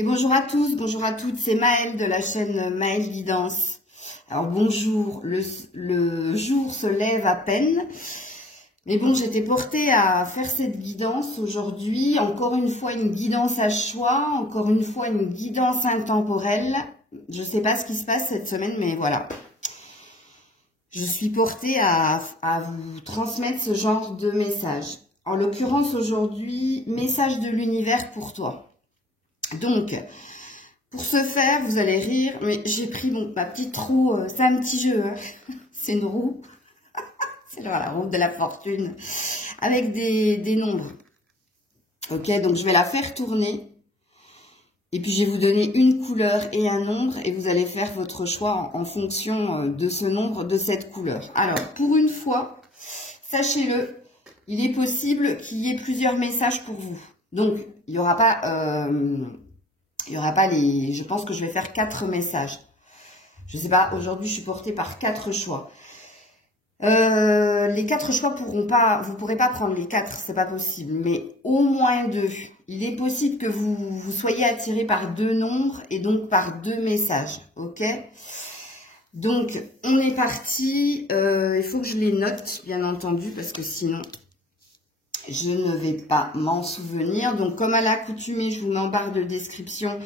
Et bonjour à tous, bonjour à toutes, c'est Maëlle de la chaîne Maëlle Guidance. Alors bonjour, le jour se lève à peine, mais bon, j'étais portée à faire cette guidance aujourd'hui. Encore une fois, une guidance à choix, encore une fois, une guidance intemporelle. Je ne sais pas ce qui se passe cette semaine, mais voilà. Je suis portée à vous transmettre ce genre de message. En l'occurrence, aujourd'hui, message de l'univers pour toi. Donc, pour ce faire, vous allez rire, mais j'ai pris ma petite roue, c'est un petit jeu, hein. C'est une roue, c'est la roue de la fortune, avec des nombres. Ok, donc je vais la faire tourner, et puis je vais vous donner une couleur et un nombre, et vous allez faire votre choix en fonction de ce nombre, de cette couleur. Alors, pour une fois, sachez-le, il est possible qu'il y ait plusieurs messages pour vous. Donc, il n'y aura pas les... Je pense que je vais faire 4 messages. Je ne sais pas, aujourd'hui, je suis portée par 4 choix. Les 4 choix pourront pas... Vous ne pourrez pas prendre les 4, c'est pas possible. Mais au moins 2. Il est possible que vous soyez attiré par 2 nombres et donc par 2 messages. Ok ? Donc, on est parti. Il faut que je les note, bien entendu, parce que sinon... je ne vais pas m'en souvenir. Donc, comme à l'accoutumée, je vous mets en barre de description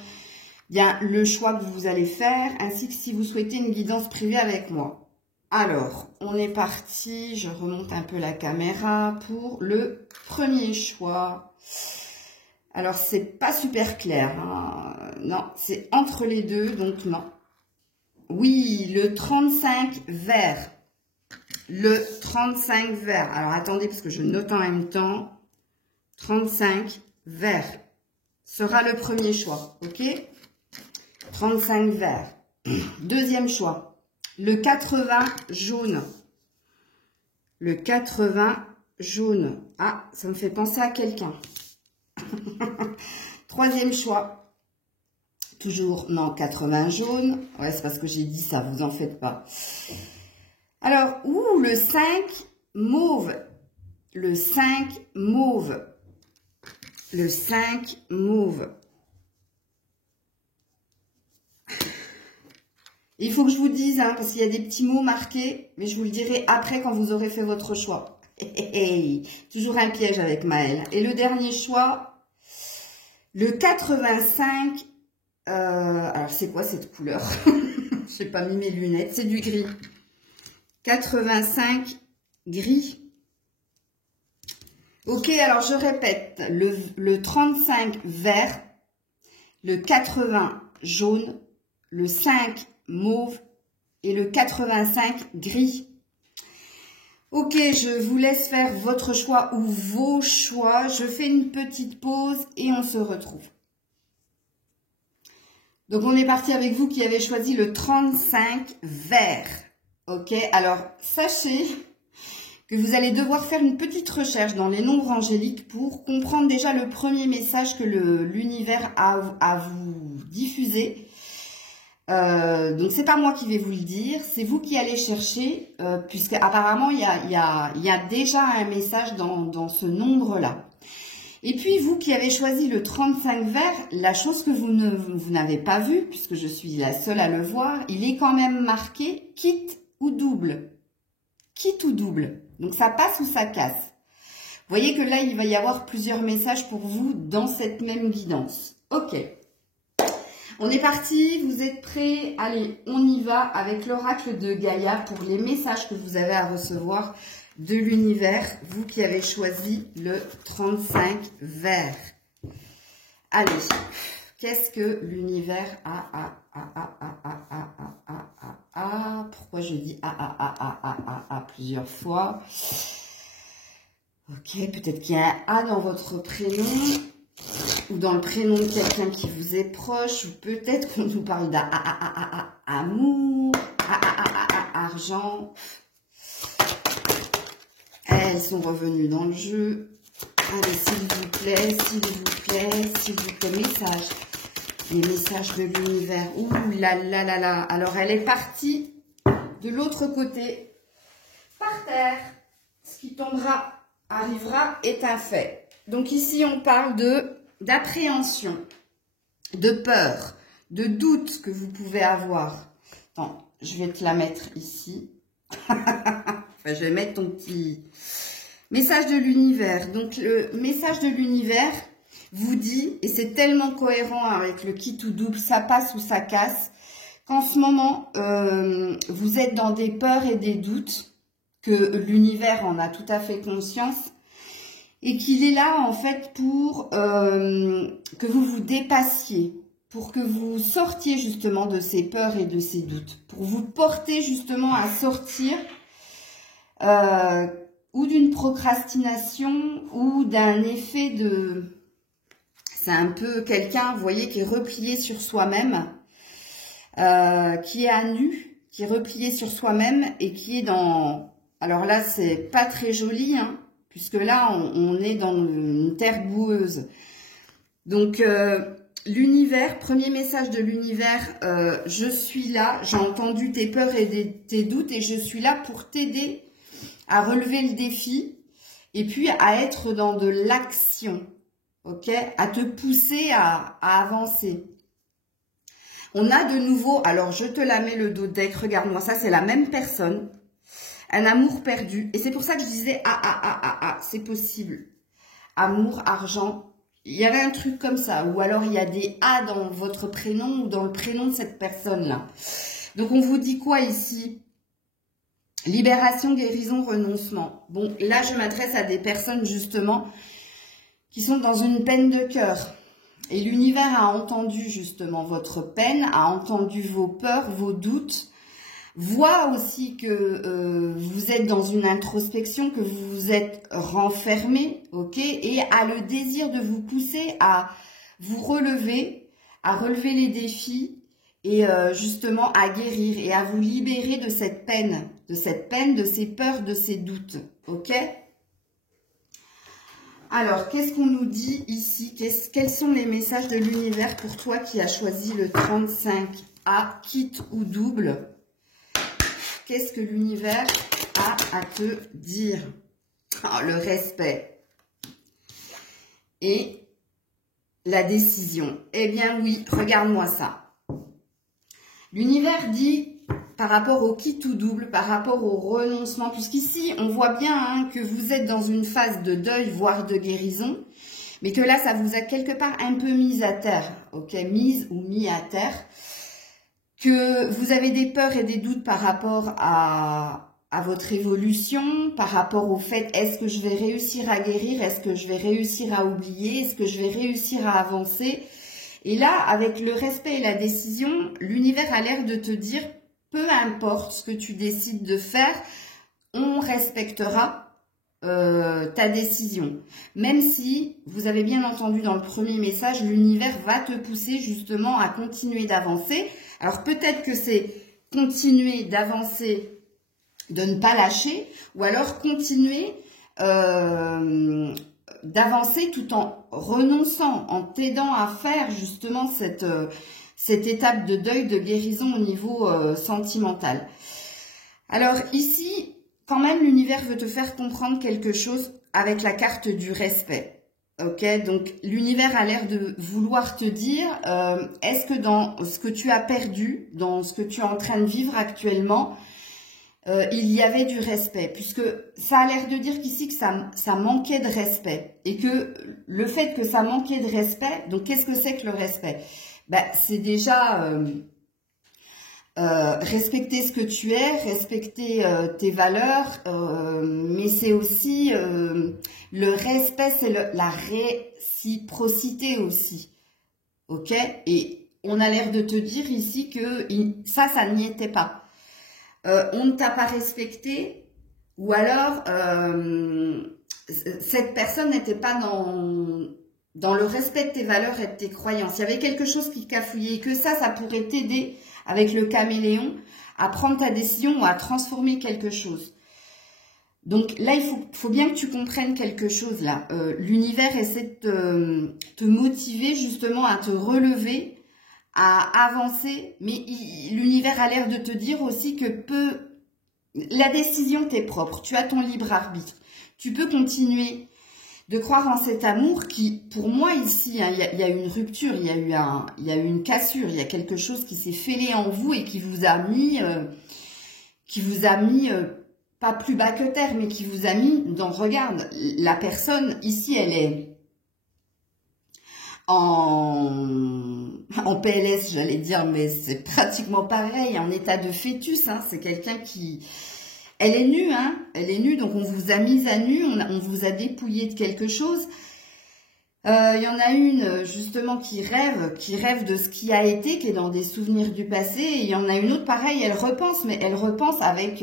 bien le choix que vous allez faire, ainsi que si vous souhaitez une guidance privée avec moi. Alors, on est parti. Je remonte un peu la caméra pour le premier choix. Alors, c'est pas super clair, hein. Non, c'est entre les deux, donc non. Oui, le 35 vert. Le 35 vert. Alors, attendez, parce que je note en même temps. 35 vert sera le premier choix. OK? 35 vert. Deuxième choix. Le 80 jaune. Le 80 jaune. Ah, ça me fait penser à quelqu'un. Troisième choix. Toujours, non, 80 jaune. Ouais, c'est parce que j'ai dit ça, vous en faites pas. Alors, le 5 mauve. Le 5 mauve. Le 5 mauve. Il faut que je vous dise, hein, parce qu'il y a des petits mots marqués, mais je vous le dirai après quand vous aurez fait votre choix. Toujours un piège avec Maëlle. Et le dernier choix, le 85. Alors, c'est quoi cette couleur? Je n'ai pas mis mes lunettes, c'est du gris. 85 gris. Ok, alors je répète, le 35 vert, le 80 jaune, le 5 mauve et le 85 gris. Ok, je vous laisse faire votre choix ou vos choix. Je fais une petite pause et on se retrouve. Donc on est parti avec vous qui avez choisi le 35 vert. Ok, alors sachez que vous allez devoir faire une petite recherche dans les nombres angéliques pour comprendre déjà le premier message que l'univers a à vous diffuser. Donc c'est pas moi qui vais vous le dire, c'est vous qui allez chercher, puisque apparemment il y a déjà un message dans ce nombre-là. Et puis vous qui avez choisi le 35 vert, la chose que vous n'avez pas vue, puisque je suis la seule à le voir, il est quand même marqué quitte ou double. Quitte ou double. Donc ça passe ou ça casse. Vous voyez que là, il va y avoir plusieurs messages pour vous dans cette même guidance. Ok. On est parti, vous êtes prêts? Allez, on y va avec l'oracle de Gaïa pour les messages que vous avez à recevoir de l'univers, vous qui avez choisi le 35 vert. Allez, qu'est-ce que l'univers a? Pourquoi je dis plusieurs fois? Ok, peut-être qu'il y a un A dans votre prénom ou dans le prénom de quelqu'un qui vous est proche, ou peut-être qu'on nous parle d'amour, argent. Elles sont revenues dans le jeu. Allez, s'il vous plaît, message. Les messages de l'univers. Ouh là là là là. Alors, elle est partie de l'autre côté, par terre. Ce qui tombera, arrivera, est un fait. Donc ici, on parle d'appréhension. de peur, de doute que vous pouvez avoir. Attends, je vais te la mettre ici. Enfin, je vais mettre ton petit message de l'univers. Donc, le message de l'univers vous dit, et c'est tellement cohérent avec le kit ou double, ça passe ou ça casse, qu'en ce moment, vous êtes dans des peurs et des doutes, que l'univers en a tout à fait conscience, et qu'il est là, en fait, pour que vous vous dépassiez, pour que vous sortiez justement de ces peurs et de ces doutes, pour vous porter justement à sortir ou d'une procrastination ou d'un effet de... C'est un peu quelqu'un, vous voyez, qui est replié sur soi-même, qui est à nu, qui est replié sur soi-même et qui est dans... Alors là, c'est pas très joli, hein, puisque là, on est dans une terre boueuse. Donc, l'univers, premier message de l'univers, je suis là, j'ai entendu tes peurs et tes doutes et je suis là pour t'aider à relever le défi et puis à être dans de l'action, ok, à te pousser à avancer. On a de nouveau, alors je te la mets le dos de deck, regarde-moi ça, c'est la même personne, un amour perdu. Et c'est pour ça que je disais, c'est possible. Amour, argent, il y avait un truc comme ça, ou alors il y a des A dans votre prénom ou dans le prénom de cette personne-là. Donc on vous dit quoi ici? Libération, guérison, renoncement. Bon, là je m'adresse à des personnes justement qui sont dans une peine de cœur. Et l'univers a entendu justement votre peine, a entendu vos peurs, vos doutes, voit aussi que vous êtes dans une introspection, que vous vous êtes renfermé, ok, et a le désir de vous pousser à vous relever, à relever les défis et justement à guérir et à vous libérer de cette peine, de ces peurs, de ces doutes, ok? Alors, qu'est-ce qu'on nous dit ici? Quels sont les messages de l'univers pour toi qui as choisi le 35A, kit ou double? Qu'est-ce que l'univers a à te dire? Oh, le respect. Et la décision. Eh bien oui, regarde-moi ça. L'univers dit, par rapport au kit ou double, par rapport au renoncement, puisqu'ici, on voit bien hein, que vous êtes dans une phase de deuil, voire de guérison, mais que là, ça vous a quelque part un peu mise à terre, ok, mise ou mis à terre, que vous avez des peurs et des doutes par rapport à votre évolution, par rapport au fait, est-ce que je vais réussir à guérir, est-ce que je vais réussir à oublier, est-ce que je vais réussir à avancer? Et là, avec le respect et la décision, l'univers a l'air de te dire, peu importe ce que tu décides de faire, on respectera ta décision. Même si, vous avez bien entendu dans le premier message, l'univers va te pousser justement à continuer d'avancer. Alors peut-être que c'est continuer d'avancer, de ne pas lâcher, ou alors continuer d'avancer tout en renonçant, en t'aidant à faire justement cette étape de deuil, de guérison au niveau sentimental. Alors ici, quand même, l'univers veut te faire comprendre quelque chose avec la carte du respect. Ok, donc l'univers a l'air de vouloir te dire, est-ce que dans ce que tu as perdu, dans ce que tu es en train de vivre actuellement, il y avait du respect, puisque ça a l'air de dire qu'ici que ça manquait de respect, et que le fait que ça manquait de respect, donc qu'est-ce que c'est que le respect? Ben, c'est déjà respecter ce que tu es, respecter tes valeurs, mais c'est aussi le respect, c'est la réciprocité aussi, ok? Et on a l'air de te dire ici que ça n'y était pas. On ne t'a pas respecté, ou alors cette personne n'était pas dans le respect de tes valeurs et de tes croyances. Il y avait quelque chose qui cafouillait, et que ça pourrait t'aider avec le caméléon à prendre ta décision ou à transformer quelque chose. Donc là, il faut bien que tu comprennes quelque chose là. L'univers essaie de te motiver justement à te relever, à avancer, mais l'univers a l'air de te dire aussi que la décision t'est propre, tu as ton libre arbitre. Tu peux continuer De croire en cet amour qui, pour moi ici, hein, il y a eu une rupture, il y a eu une cassure, il y a quelque chose qui s'est fêlé en vous et qui vous a mis, pas plus bas que terre, mais qui vous a mis dans, regarde, la personne ici, elle est en PLS, j'allais dire, mais c'est pratiquement pareil, en état de fœtus, hein, c'est quelqu'un qui... Elle est nue, hein, elle est nue, donc on vous a mise à nu, on vous a dépouillé de quelque chose. Il y en a une, justement, qui rêve de ce qui a été, qui est dans des souvenirs du passé. Et il y en a une autre, pareil, elle repense, mais elle repense avec...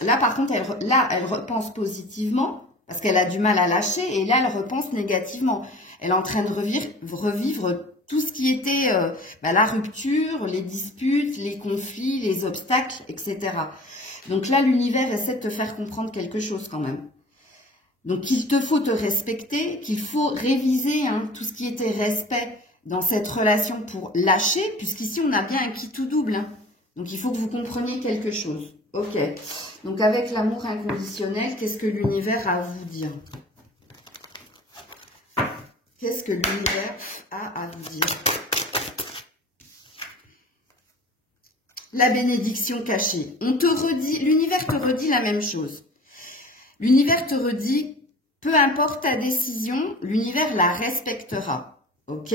là, par contre, elle repense positivement, parce qu'elle a du mal à lâcher, et là, elle repense négativement. Elle est en train de revivre tout ce qui était la rupture, les disputes, les conflits, les obstacles, etc. Donc là, l'univers essaie de te faire comprendre quelque chose quand même. Donc qu'il te faut te respecter, qu'il faut réviser hein, tout ce qui était respect dans cette relation pour lâcher, puisqu'ici on a bien un qui tout double. Hein. Donc il faut que vous compreniez quelque chose. Ok. Donc avec l'amour inconditionnel, qu'est-ce que l'univers a à vous dire? Qu'est-ce que l'univers a à vous dire? La bénédiction cachée. On te redit, l'univers te redit la même chose. L'univers te redit, peu importe ta décision, l'univers la respectera. Ok?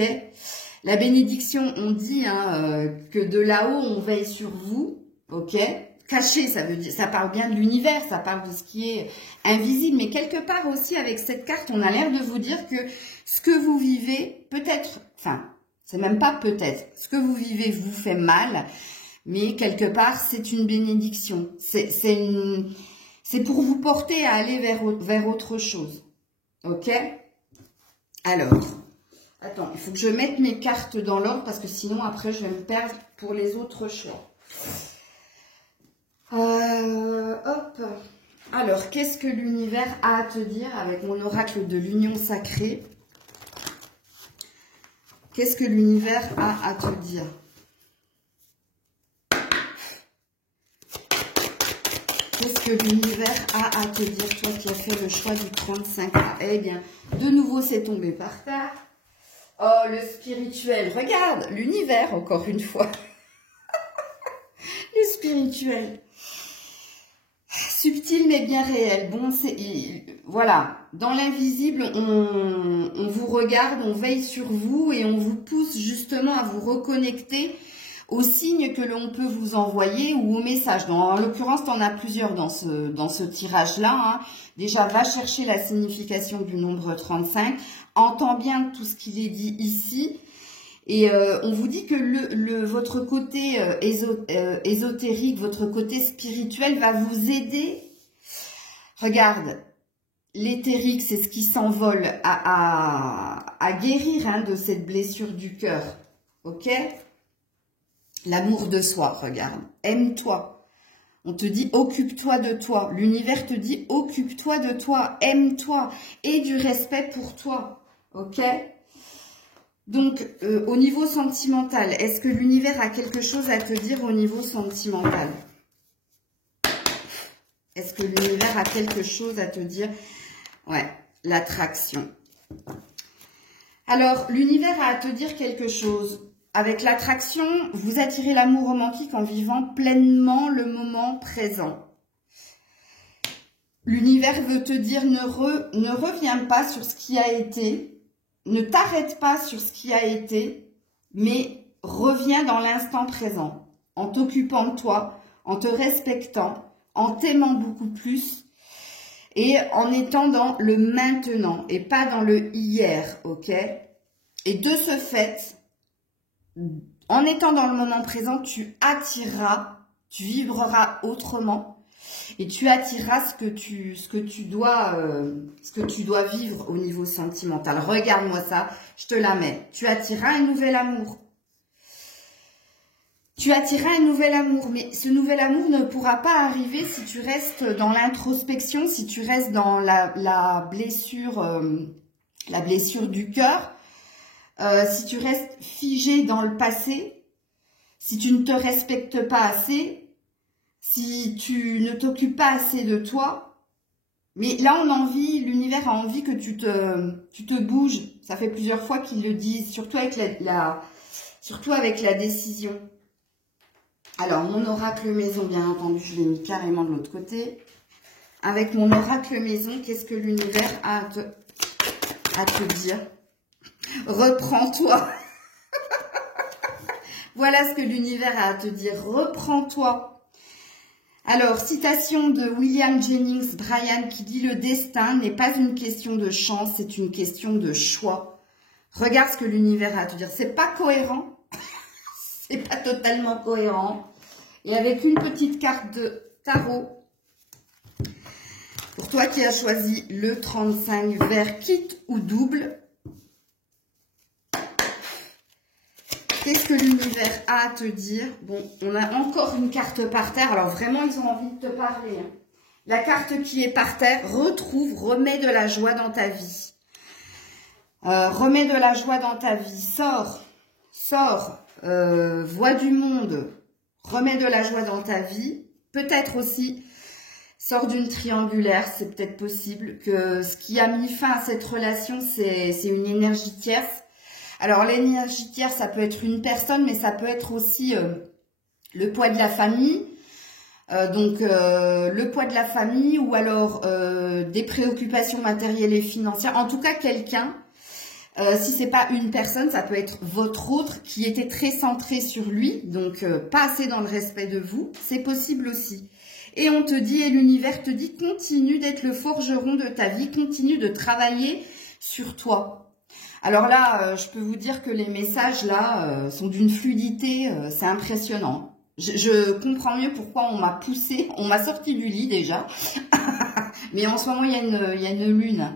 La bénédiction, on dit hein, que de là-haut, on veille sur vous. Ok? Caché, ça veut dire, ça parle bien de l'univers, ça parle de ce qui est invisible. Mais quelque part aussi, avec cette carte, on a l'air de vous dire que ce que vous vivez, peut-être, enfin, c'est même pas peut-être, ce que vous vivez vous fait mal. Mais quelque part, c'est une bénédiction. C'est pour vous porter à aller vers autre chose. Ok? Alors, attends, il faut que je mette mes cartes dans l'ordre parce que sinon, après, je vais me perdre pour les autres choix. Hop. Alors, qu'est-ce que l'univers a à te dire avec mon oracle de l'union sacrée? Qu'est-ce que l'univers a à te dire? Qu'est-ce que l'univers a à te dire, toi qui as fait le choix du 35? Eh bien, de nouveau, c'est tombé par terre. Oh, le spirituel. Regarde, l'univers, encore une fois. Le spirituel. Subtil, mais bien réel. Bon, voilà. Dans l'invisible, on vous regarde, on veille sur vous et on vous pousse justement à vous reconnecter aux signes que l'on peut vous envoyer ou aux messages. En l'occurrence, tu en as plusieurs dans ce tirage-là. Hein. Déjà, va chercher la signification du nombre 35. Entends bien tout ce qu'il est dit ici. Et on vous dit que votre côté ésotérique, votre côté spirituel va vous aider. Regarde, l'éthérique, c'est ce qui s'envole à guérir hein, de cette blessure du cœur. Ok ? L'amour de soi, regarde. Aime-toi. On te dit occupe-toi de toi. L'univers te dit occupe-toi de toi. Aime-toi. Et du respect pour toi. Ok ? Donc, au niveau sentimental, est-ce que l'univers a quelque chose à te dire au niveau sentimental? Est-ce que l'univers a quelque chose à te dire? Ouais, l'attraction. Alors, l'univers a à te dire quelque chose. Avec l'attraction, vous attirez l'amour romantique en vivant pleinement le moment présent. L'univers veut te dire ne reviens pas sur ce qui a été, ne t'arrête pas sur ce qui a été, mais reviens dans l'instant présent, en t'occupant de toi, en te respectant, en t'aimant beaucoup plus et en étant dans le maintenant et pas dans le hier, ok? Et de ce fait, en étant dans le moment présent, tu attireras, tu vibreras autrement et tu attireras ce que tu dois vivre au niveau sentimental. Regarde-moi ça, je te la mets. Tu attireras un nouvel amour. Tu attireras un nouvel amour, mais ce nouvel amour ne pourra pas arriver si tu restes dans l'introspection, si tu restes dans la blessure du cœur. Si tu restes figé dans le passé, si tu ne te respectes pas assez, si tu ne t'occupes pas assez de toi, Mais là, on a envie, l'univers a envie que tu te bouges. Ça fait plusieurs fois qu'ils le disent, surtout avec surtout avec la décision. Alors, mon oracle maison, bien entendu, je l'ai mis carrément de l'autre côté. Avec mon oracle maison, qu'est-ce que l'univers a à te dire? Reprends-toi. Voilà ce que l'univers a à te dire. Reprends-toi. Alors, citation de William Jennings Bryan qui dit « Le destin n'est pas une question de chance, c'est une question de choix. » Regarde ce que l'univers a à te dire. C'est pas cohérent. C'est pas totalement cohérent. Et avec une petite carte de tarot, pour toi qui as choisi le 35 vert, quitte ou double, qu'est-ce que l'univers a à te dire? Bon, on a encore une carte par terre. Alors vraiment, ils ont envie de te parler. Hein. La carte qui est par terre, remets de la joie dans ta vie. Remets de la joie dans ta vie. Sors, vois du monde. Remets de la joie dans ta vie. Peut-être aussi, sors d'une triangulaire. C'est peut-être possible que ce qui a mis fin à cette relation, c'est une énergie tierce. Alors, l'énergie tierce, ça peut être une personne, mais ça peut être aussi le poids de la famille. Le poids de la famille ou alors des préoccupations matérielles et financières. En tout cas, quelqu'un, si c'est pas une personne, ça peut être votre autre qui était très centré sur lui, donc pas assez dans le respect de vous. C'est possible aussi. Et on te dit, et l'univers te dit, continue d'être le forgeron de ta vie, continue de travailler sur toi. Alors là, je peux vous dire que les messages là sont d'une fluidité, c'est impressionnant. Je comprends mieux pourquoi on m'a poussé, on m'a sorti du lit déjà. Mais en ce moment, il y a une lune,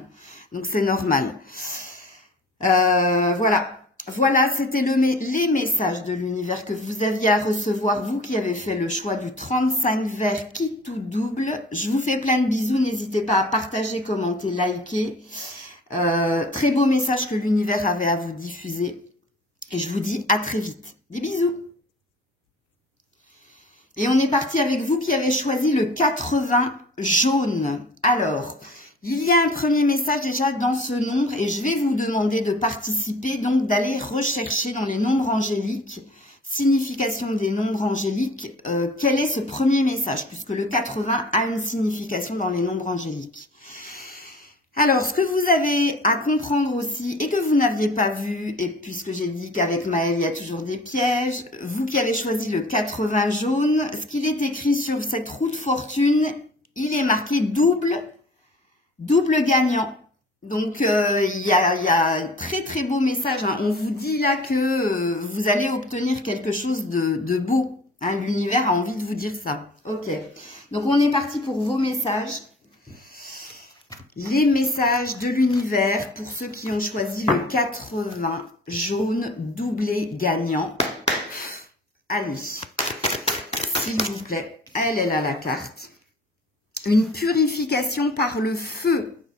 donc c'est normal. Voilà, c'était les messages de l'univers que vous aviez à recevoir, vous qui avez fait le choix du 35 vert, quitte ou double. Je vous fais plein de bisous, n'hésitez pas à partager, commenter, liker. Très beau message que l'univers avait à vous diffuser. Et je vous dis à très vite. Des bisous. Et on est parti avec vous qui avez choisi le 80 jaune. Alors, il y a un premier message déjà dans ce nombre et je vais vous demander de participer, donc d'aller rechercher dans les nombres angéliques, signification des nombres angéliques, quel est ce premier message, puisque le 80 a une signification dans les nombres angéliques. Alors, ce que vous avez à comprendre aussi, et que vous n'aviez pas vu, et puisque j'ai dit qu'avec Maëlle, il y a toujours des pièges, vous qui avez choisi le 80 jaune, ce qu'il est écrit sur cette roue de fortune, il est marqué double gagnant. Donc, il y a très très beau message. Hein. On vous dit là que vous allez obtenir quelque chose de beau. Hein. L'univers a envie de vous dire ça. Ok. Donc, on est parti pour vos messages. Les messages de l'univers pour ceux qui ont choisi le 80 jaune doublé gagnant. Allez, s'il vous plaît, elle est là la carte. Une purification par le feu.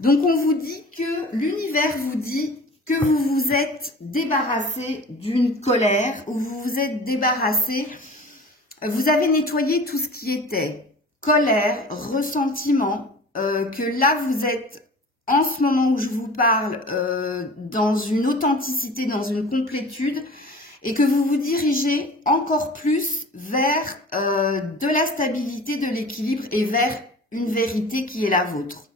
Donc on vous dit que l'univers vous dit que vous vous êtes débarrassé d'une colère ou vous vous êtes débarrassé, vous avez nettoyé tout ce qui était colère, ressentiment. Que là, vous êtes, en ce moment où je vous parle, dans une authenticité, dans une complétude, et que vous vous dirigez encore plus vers de la stabilité, de l'équilibre, et vers une vérité qui est la vôtre.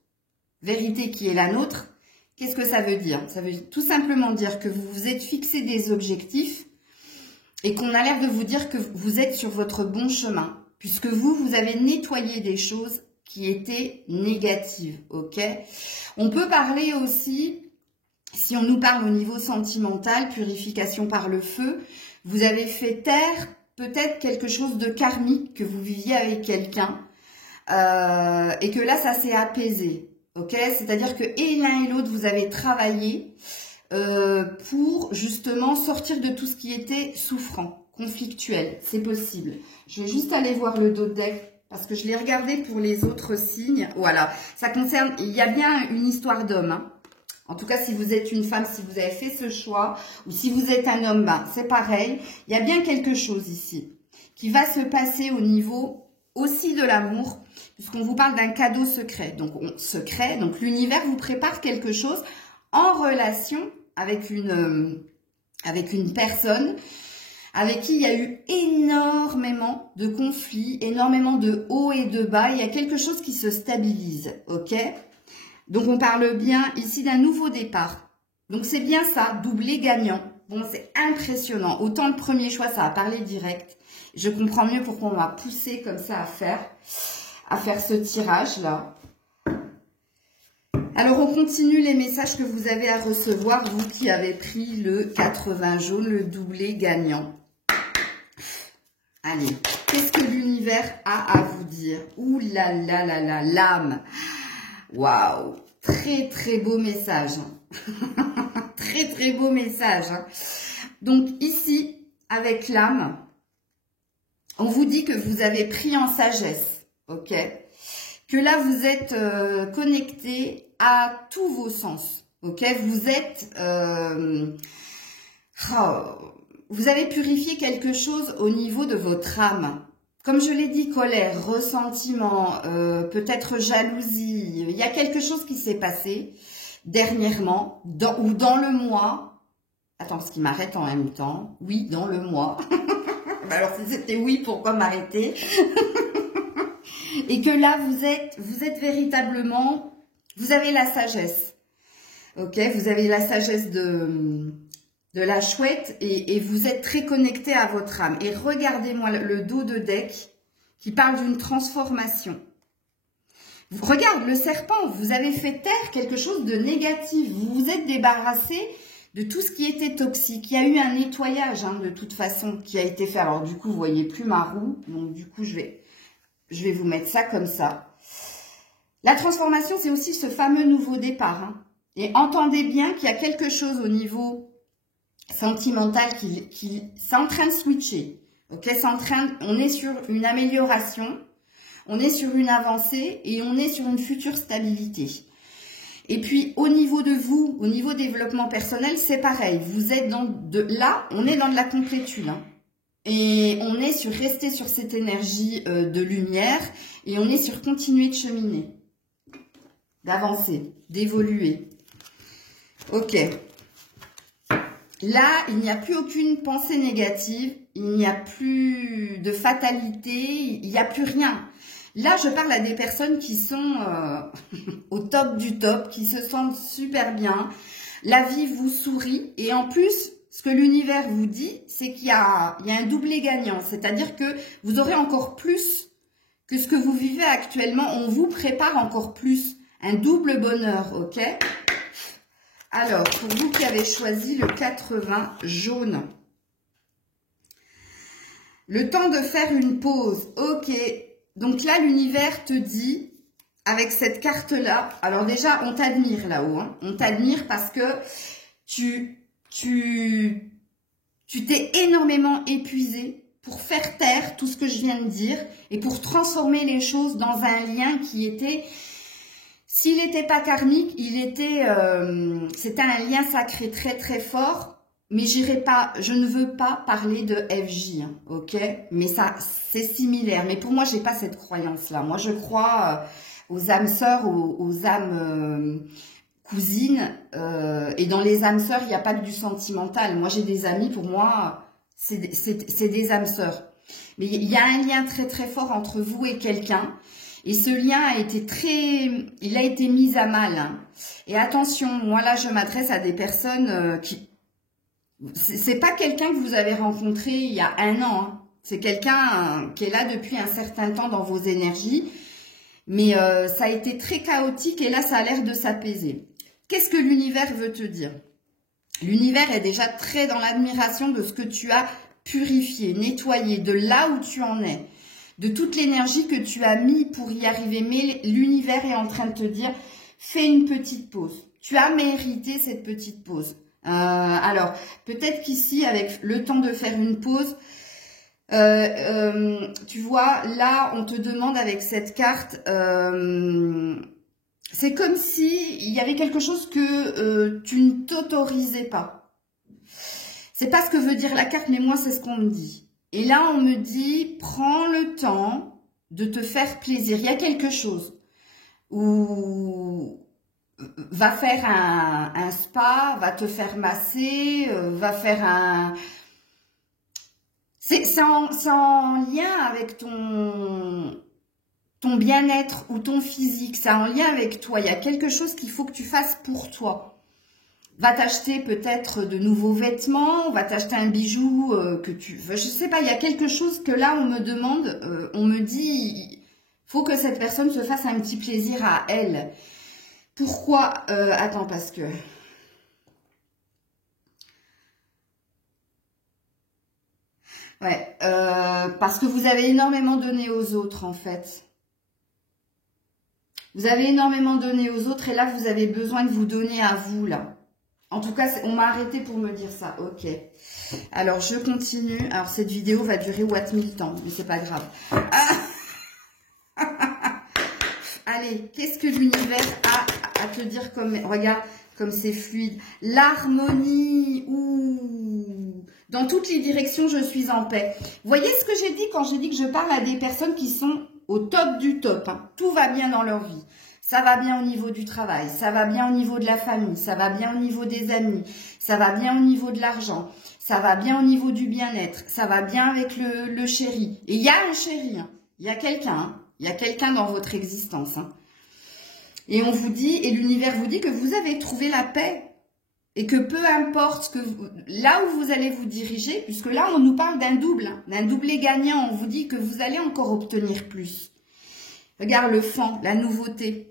Vérité qui est la nôtre, qu'est-ce que ça veut dire? Ça veut tout simplement dire que vous vous êtes fixé des objectifs, et qu'on a l'air de vous dire que vous êtes sur votre bon chemin, puisque vous avez nettoyé des choses qui était négative, ok? On peut parler aussi, si on nous parle au niveau sentimental, purification par le feu, vous avez fait taire peut-être quelque chose de karmique que vous viviez avec quelqu'un et que là, ça s'est apaisé, ok? C'est-à-dire que et l'un et l'autre, vous avez travaillé pour justement sortir de tout ce qui était souffrant, conflictuel, c'est possible. Je vais juste aller voir le dos de deck. Parce que je l'ai regardé pour les autres signes. Voilà, ça concerne, il y a bien une histoire d'homme. Hein. En tout cas, si vous êtes une femme, si vous avez fait ce choix, ou si vous êtes un homme, ben, c'est pareil. Il y a bien quelque chose ici qui va se passer au niveau aussi de l'amour, puisqu'on vous parle d'un cadeau secret. Donc, donc l'univers vous prépare quelque chose en relation avec une personne avec qui il y a eu énormément de conflits, énormément de hauts et de bas. Il y a quelque chose qui se stabilise, ok? Donc, on parle bien ici d'un nouveau départ. Donc, c'est bien ça, doublé gagnant. Bon, c'est impressionnant. Autant le premier choix, ça a parlé direct. Je comprends mieux pourquoi on m'a poussé comme ça à faire ce tirage-là. Alors, on continue les messages que vous avez à recevoir, vous qui avez pris le 80 jaune, le doublé gagnant. Allez, qu'est-ce que l'univers a à vous dire? Ouh là là là là, l'âme. Waouh, très très beau message. Très très beau message. Donc ici, avec l'âme, on vous dit que vous avez pris en sagesse, ok? Que là, vous êtes connecté à tous vos sens, ok? Vous êtes... vous avez purifié quelque chose au niveau de votre âme. Comme je l'ai dit, colère, ressentiment, peut-être jalousie. Il y a quelque chose qui s'est passé dernièrement ou dans le mois. Attends, parce qu'il m'arrête en même temps. Oui, dans le mois. Alors, si c'était oui, pourquoi m'arrêter? Et que là, vous êtes véritablement... Vous avez la sagesse. Ok? Vous avez la sagesse de la chouette et vous êtes très connecté à votre âme. Et regardez-moi le dos de deck qui parle d'une transformation. Regarde, le serpent, vous avez fait taire quelque chose de négatif. Vous vous êtes débarrassé de tout ce qui était toxique. Il y a eu un nettoyage, hein, de toute façon, qui a été fait. Alors, du coup, vous voyez plus ma roue. Donc, du coup, je vais vous mettre ça comme ça. La transformation, c'est aussi ce fameux nouveau départ. Hein. Et entendez bien qu'il y a quelque chose au niveau sentimental qui c'est en train de switcher. Ok, on est sur une amélioration, on est sur une avancée et on est sur une future stabilité. Et puis au niveau de vous, au niveau développement personnel, c'est pareil. Vous êtes là, on est dans de la complétude. Hein. Et on est sur rester sur cette énergie de lumière et on est sur continuer de cheminer, d'avancer, d'évoluer. Ok. Là, il n'y a plus aucune pensée négative, il n'y a plus de fatalité, il n'y a plus rien. Là, je parle à des personnes qui sont au top du top, qui se sentent super bien. La vie vous sourit et en plus, ce que l'univers vous dit, c'est qu'il y a un doublé gagnant. C'est-à-dire que vous aurez encore plus que ce que vous vivez actuellement. On vous prépare encore plus, un double bonheur, ok ? Alors, pour vous qui avez choisi le 80 jaune, le temps de faire une pause. Ok, donc là, l'univers te dit, avec cette carte-là, alors déjà, on t'admire là-haut. Hein, on t'admire parce que tu t'es énormément épuisé pour faire taire tout ce que je viens de dire et pour transformer les choses dans un lien qui était... S'il n'était pas karmique, c'était un lien sacré très très fort, mais je ne veux pas parler de FJ, hein, ok? Mais ça, c'est similaire. Mais pour moi, j'ai pas cette croyance-là. Moi, je crois aux âmes sœurs, aux âmes cousines, et dans les âmes sœurs, il n'y a pas que du sentimental. Moi, j'ai des amis, pour moi, c'est des âmes sœurs. Mais il y a un lien très très fort entre vous et quelqu'un. Et ce lien il a été mis à mal. Hein. Et attention, moi là, je m'adresse à des personnes c'est pas quelqu'un que vous avez rencontré il y a 1 an. Hein. C'est quelqu'un qui est là depuis un certain temps dans vos énergies. Mais ça a été très chaotique et là, ça a l'air de s'apaiser. Qu'est-ce que l'univers veut te dire? L'univers est déjà très dans l'admiration de ce que tu as purifié, nettoyé, de là où tu en es. De toute l'énergie que tu as mis pour y arriver. Mais l'univers est en train de te dire, fais une petite pause. Tu as mérité cette petite pause. Alors, peut-être qu'ici, avec le temps de faire une pause, tu vois, là, on te demande avec cette carte, c'est comme si il y avait quelque chose que tu ne t'autorisais pas. C'est pas ce que veut dire la carte, mais moi, c'est ce qu'on me dit. Et là, on me dit, prends le temps de te faire plaisir. Il y a quelque chose où va faire un spa, va te faire masser, va faire un... C'est en lien avec ton bien-être ou ton physique, c'est en lien avec toi. Il y a quelque chose qu'il faut que tu fasses pour toi. Va t'acheter peut-être de nouveaux vêtements, va t'acheter un bijou que tu... Je sais pas, il y a quelque chose que là on me demande, on me dit, faut que cette personne se fasse un petit plaisir à elle. Pourquoi attends, parce que... Ouais, parce que vous avez énormément donné aux autres en fait. Vous avez énormément donné aux autres et là vous avez besoin de vous donner à vous là. En tout cas, on m'a arrêté pour me dire ça. Ok. Alors, je continue. Alors, cette vidéo va durer what 1000 temps, mais c'est pas grave. Ah allez, qu'est-ce que l'univers a à te dire comme... Regarde, comme c'est fluide. L'harmonie. Ouh. Dans toutes les directions, je suis en paix. Vous voyez ce que j'ai dit quand j'ai dit que je parle à des personnes qui sont au top du top. Hein. Tout va bien dans leur vie. Ça va bien au niveau du travail, ça va bien au niveau de la famille, ça va bien au niveau des amis, ça va bien au niveau de l'argent, ça va bien au niveau du bien-être, ça va bien avec le chéri. Et il y a un chéri, hein. Il y a quelqu'un, hein. Il y a quelqu'un dans votre existence. Hein. Et on vous dit, et l'univers vous dit que vous avez trouvé la paix. Et que peu importe ce que là où vous allez vous diriger, puisque là on nous parle d'un double, hein, d'un doublé gagnant, on vous dit que vous allez encore obtenir plus. Regarde le fan, la nouveauté.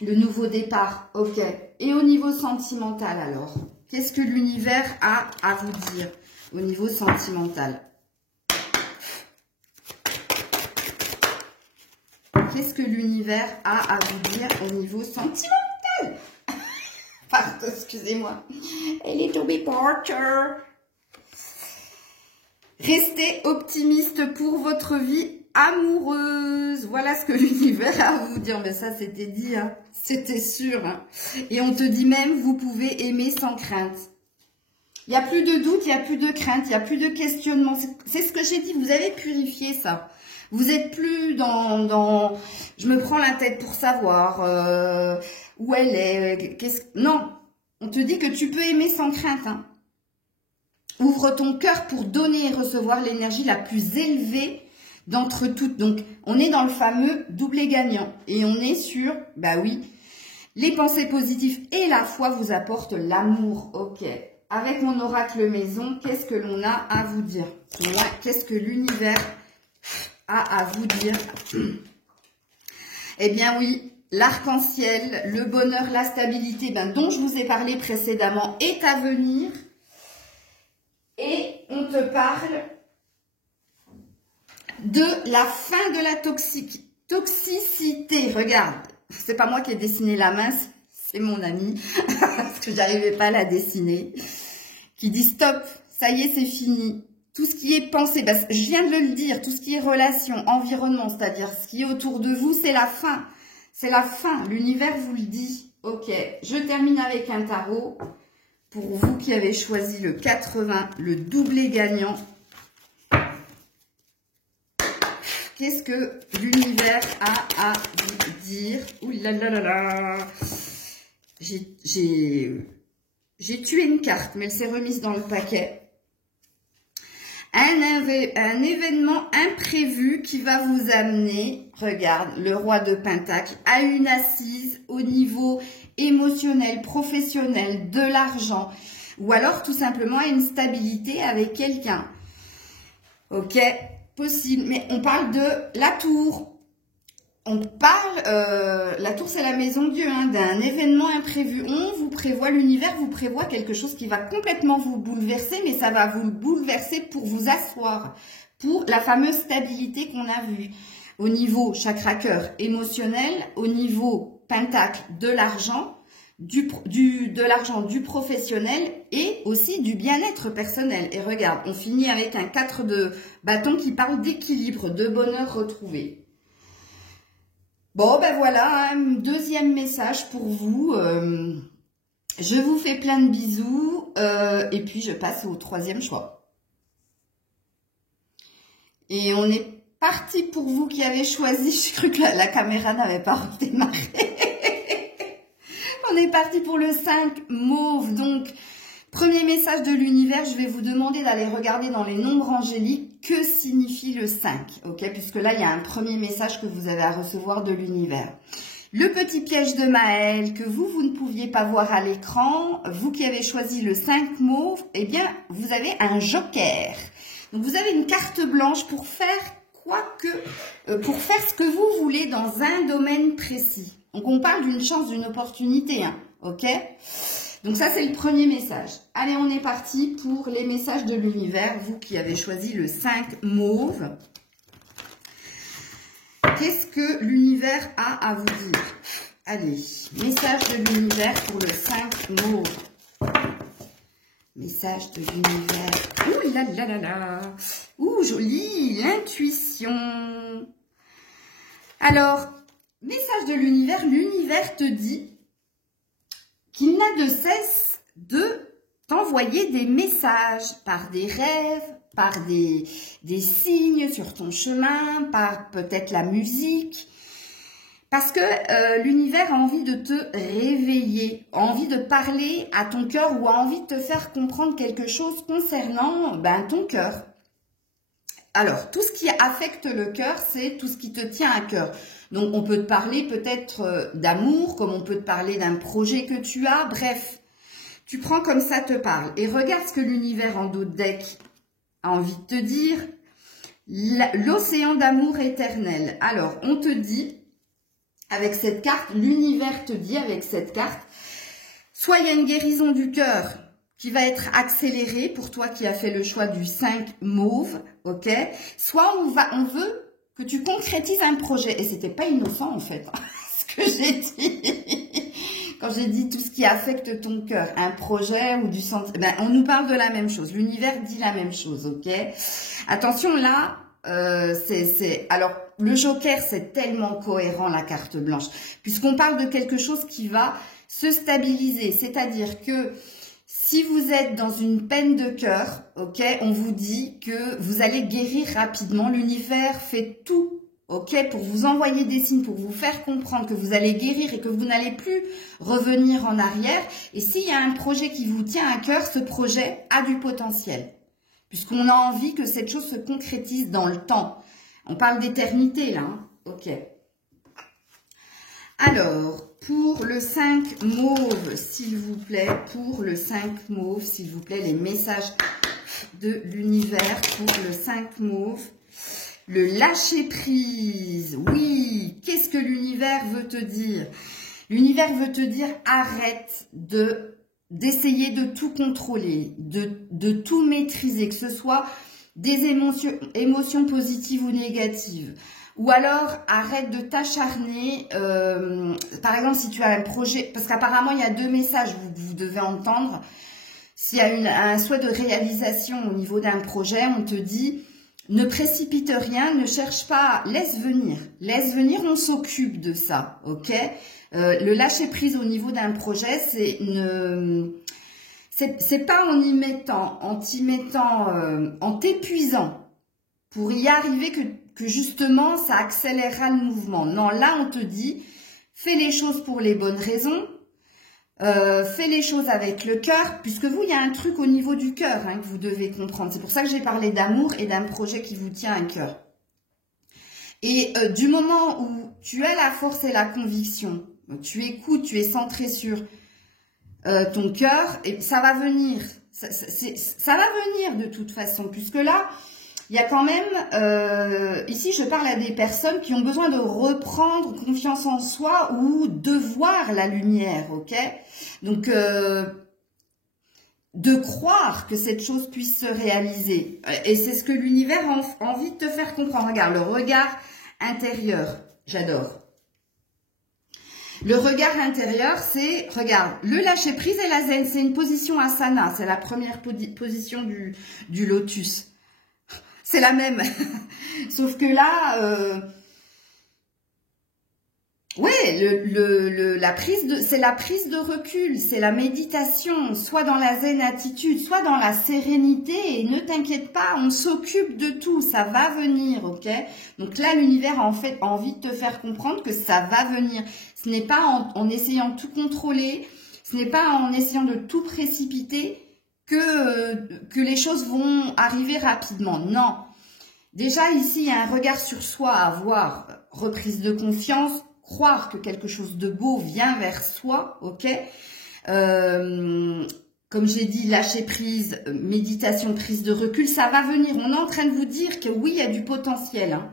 Le nouveau départ, ok. Et au niveau sentimental alors, qu'est-ce que l'univers a à vous dire au niveau sentimental? Qu'est-ce que l'univers a à vous dire au niveau sentimental? Pardon, excusez-moi. Elle est tombée par terre. Restez optimiste pour votre vie amoureuse. Voilà ce que l'univers a à vous dire. Mais ça, c'était dit, hein. C'était sûr. Hein. Et on te dit même, vous pouvez aimer sans crainte. Il n'y a plus de doute, il n'y a plus de crainte, il n'y a plus de questionnement. C'est ce que j'ai dit, vous avez purifié ça. Vous n'êtes plus dans je me prends la tête pour savoir où elle est. Non, on te dit que tu peux aimer sans crainte. Hein. Ouvre ton cœur pour donner et recevoir l'énergie la plus élevée d'entre toutes. Donc, on est dans le fameux doublé gagnant. Et on est sur, bah oui, les pensées positives et la foi vous apportent l'amour. Ok. Avec mon oracle maison, qu'est-ce que l'on a à vous dire? Qu'est-ce que l'univers a à vous dire? Eh bien oui, l'arc-en-ciel, le bonheur, la stabilité, dont je vous ai parlé précédemment, est à venir. Et on te parle de la fin de la toxicité. Regarde, c'est pas moi qui ai dessiné la main, c'est mon ami, parce que j'arrivais pas à la dessiner, qui dit stop, ça y est, c'est fini. Tout ce qui est pensée, je viens de le dire, tout ce qui est relation, environnement, c'est-à-dire ce qui est autour de vous, c'est la fin. C'est la fin, l'univers vous le dit. Ok, je termine avec un tarot. Pour vous qui avez choisi le 80, le doublé gagnant. Qu'est-ce que l'univers a à vous dire? Ouh là là là là. J'ai tué une carte, mais elle s'est remise dans le paquet. Un événement imprévu qui va vous amener, regarde, le roi de Pentacle, à une assise au niveau émotionnel, professionnel, de l'argent, ou alors tout simplement à une stabilité avec quelqu'un. Ok, possible, mais on parle de la tour. On parle, la tour c'est la maison Dieu, hein, d'un événement imprévu. On vous prévoit, l'univers vous prévoit quelque chose qui va complètement vous bouleverser, mais ça va vous bouleverser pour vous asseoir, pour la fameuse stabilité qu'on a vue. Au niveau chakra cœur émotionnel, au niveau pentacle de l'argent, de l'argent du professionnel et aussi du bien-être personnel. Et regarde, on finit avec un 4 de bâton qui parle d'équilibre, de bonheur retrouvé. Bon, ben voilà, un deuxième message pour vous. Je vous fais plein de bisous et puis je passe au troisième choix. Et on est parti pour vous qui avez choisi. J'ai cru que la caméra n'avait pas redémarré. On est parti pour le 5 mauve. Donc, premier message de l'univers, je vais vous demander d'aller regarder dans les nombres angéliques que signifie le 5. Ok, puisque là, il y a un premier message que vous avez à recevoir de l'univers. Le petit piège de Maëlle que vous ne pouviez pas voir à l'écran, vous qui avez choisi le 5 mauve, eh bien, vous avez un joker. Donc, vous avez une carte blanche pour faire pour faire ce que vous voulez dans un domaine précis. Donc, on parle d'une chance, d'une opportunité, hein, ok? Donc, ça, c'est le premier message. Allez, on est parti pour les messages de l'univers, vous qui avez choisi le 5 mauve. Qu'est-ce que l'univers a à vous dire? Allez, message de l'univers pour le 5 mauve. Message de l'univers. Ouh là là là là. Ouh, joli. Intuition. Alors, message de l'univers. L'univers te dit qu'il n'a de cesse de t'envoyer des messages par des rêves, par des signes sur ton chemin, par peut-être la musique. Parce que l'univers a envie de te réveiller, a envie de parler à ton cœur ou a envie de te faire comprendre quelque chose concernant ton cœur. Alors, tout ce qui affecte le cœur, c'est tout ce qui te tient à cœur. Donc, on peut te parler peut-être d'amour, comme on peut te parler d'un projet que tu as. Bref, tu prends comme ça te parle. Et regarde ce que l'univers en dos de deck a envie de te dire. L'océan d'amour éternel. Alors, on te dit... Avec cette carte, l'univers te dit avec cette carte, soit il y a une guérison du cœur qui va être accélérée pour toi qui as fait le choix du 5 mauve, ok? Soit on veut que tu concrétises un projet. Et c'était pas innocent en fait, ce que j'ai dit. Quand j'ai dit tout ce qui affecte ton cœur, un projet ou du sentiment, on nous parle de la même chose. L'univers dit la même chose, ok? Attention là. Alors, le joker, c'est tellement cohérent, la carte blanche, puisqu'on parle de quelque chose qui va se stabiliser. C'est-à-dire que si vous êtes dans une peine de cœur, ok, on vous dit que vous allez guérir rapidement. L'univers fait tout, ok, pour vous envoyer des signes, pour vous faire comprendre que vous allez guérir et que vous n'allez plus revenir en arrière. Et s'il y a un projet qui vous tient à cœur, ce projet a du potentiel. Puisqu'on a envie que cette chose se concrétise dans le temps. On parle d'éternité, là. Hein, ok. Alors, pour le 5 mauve, s'il vous plaît. Pour le 5 mauve, s'il vous plaît. Les messages de l'univers pour le 5 mauve. Le lâcher prise. Oui. Qu'est-ce que l'univers veut te dire? L'univers veut te dire arrête d'essayer de tout contrôler, de tout maîtriser, que ce soit des émotions positives ou négatives. Ou alors, arrête de t'acharner. Par exemple, si tu as un projet, parce qu'apparemment, il y a deux messages que vous devez entendre. S'il y a un souhait de réalisation au niveau d'un projet, on te dit, ne précipite rien, ne cherche pas, laisse venir. Laisse venir, on s'occupe de ça, ok? Le lâcher prise au niveau d'un projet, c'est pas en t'épuisant pour y arriver que justement ça accélérera le mouvement. Non, là on te dit, fais les choses pour les bonnes raisons, fais les choses avec le cœur, puisque vous, il y a un truc au niveau du cœur que vous devez comprendre. C'est pour ça que j'ai parlé d'amour et d'un projet qui vous tient à cœur. Et du moment où tu as la force et la conviction, tu écoutes, tu es centré sur ton cœur, et ça va venir. Ça va venir de toute façon, puisque là, il y a quand même, ici je parle à des personnes qui ont besoin de reprendre confiance en soi ou de voir la lumière, ok? Donc, de croire que cette chose puisse se réaliser. Et c'est ce que l'univers a envie de te faire comprendre. Regarde, le regard intérieur, j'adore. Le regard intérieur, c'est, regarde, le lâcher prise et la zen, c'est une position asana, c'est la première position du lotus. C'est la même, sauf que là, Oui, c'est la prise de recul, c'est la méditation, soit dans la zen attitude, soit dans la sérénité, et ne t'inquiète pas, on s'occupe de tout, ça va venir, ok? Donc là, l'univers a en fait envie de te faire comprendre que ça va venir. Ce n'est pas en essayant de tout contrôler, ce n'est pas en essayant de tout précipiter que les choses vont arriver rapidement, non. Déjà, ici, il y a un regard sur soi à avoir, reprise de confiance, croire que quelque chose de beau vient vers soi, ok? Comme j'ai dit, lâcher prise, méditation, prise de recul, ça va venir. On est en train de vous dire que oui, il y a du potentiel, hein,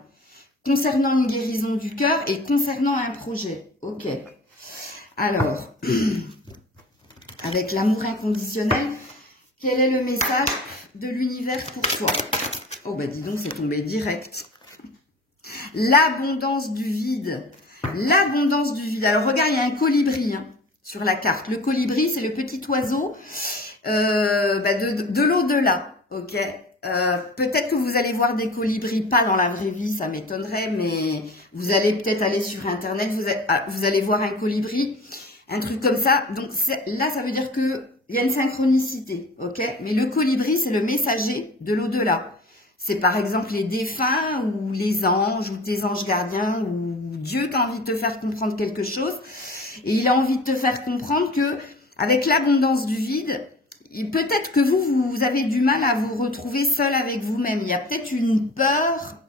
concernant une guérison du cœur et concernant un projet, ok? Alors, avec l'amour inconditionnel, quel est le message de l'univers pour toi? Oh bah dis donc, c'est tombé direct. L'abondance du vide. L'abondance du vide. Alors regarde, il y a un colibri hein, sur la carte. Le colibri, c'est le petit oiseau de l'au-delà. Ok. Peut-être que vous allez voir des colibris, pas dans la vraie vie, ça m'étonnerait, mais vous allez peut-être aller sur Internet, vous allez voir un colibri, un truc comme ça. Donc là, ça veut dire que il y a une synchronicité. Ok. Mais le colibri, c'est le messager de l'au-delà. C'est par exemple les défunts ou les anges ou tes anges gardiens ou Dieu qui a envie de te faire comprendre quelque chose. Et il a envie de te faire comprendre que avec l'abondance du vide, peut-être que vous avez du mal à vous retrouver seul avec vous-même. Il y a peut-être une peur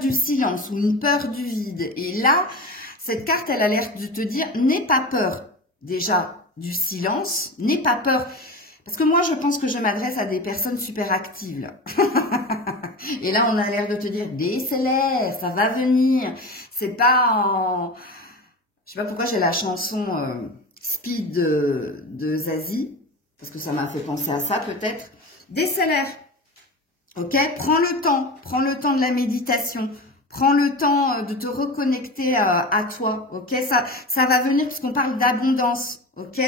du silence ou une peur du vide. Et là, cette carte, elle a l'air de te dire, n'aie pas peur déjà du silence, n'aie pas peur. Parce que moi, je pense que je m'adresse à des personnes super actives. Là. Et là, on a l'air de te dire, décélère, ça va venir. C'est pas en... Je sais pas pourquoi j'ai la chanson Speed de Zazie. Parce que ça m'a fait penser à ça, peut-être. Décélère. Ok? Prends le temps de la méditation. Prends le temps de te reconnecter à toi. Ok? Ça va venir parce qu'on parle d'abondance. Ok?